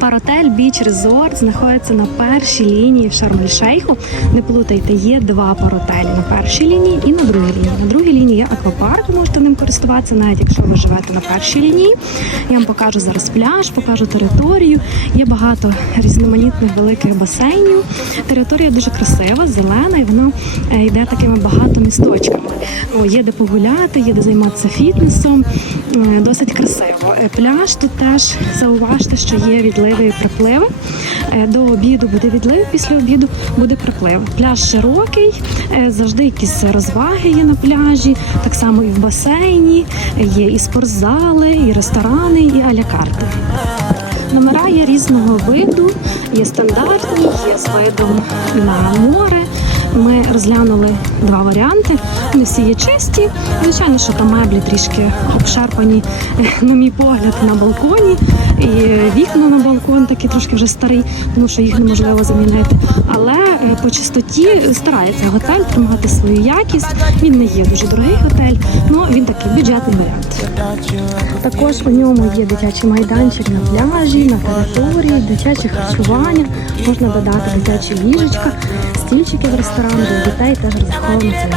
Паротель Біч Резорт знаходиться на першій лінії в Шарм-ель-Шейху. Не плутайте, є два паротелі на першій лінії і на другій лінії. На другій лінії є аквапарк, можете ним користуватися, навіть якщо ви живете на першій лінії. Я вам покажу зараз пляж, покажу територію. Є багато різноманітних великих басейнів. Територія дуже красива, зелена, і вона е, йде такими багато місточками. Є де погуляти, є де займатися фітнесом. Е, Досить красиво. Е, Пляж тут теж зауважте, що є відливи і припливи. Е, До обіду буде відлив, після обіду буде приплив. Пляж широкий, е, завжди якісь розваги є на пляжі, так само і в басейні, є і спортзали, і ресторани, і алякарти. Номера є різного виду, є стандартні, є з видом на море. Ми розглянули два варіанти. Вони всі є чисті. Звичайно, що там меблі трішки обшарпані, на мій погляд, на балконі. І вікна на балкон такі трошки вже старі, тому що їх неможливо замінити. Але е, по чистоті старається готель тримати свою якість. Він не є дуже дорогий готель, але він такий бюджетний варіант. Також у ньому є дитячий майданчик на пляжі, на території, дитяче харчування. Можна додати дитячі ліжечка, стільчики в ресторан для дітей теж розраховані цей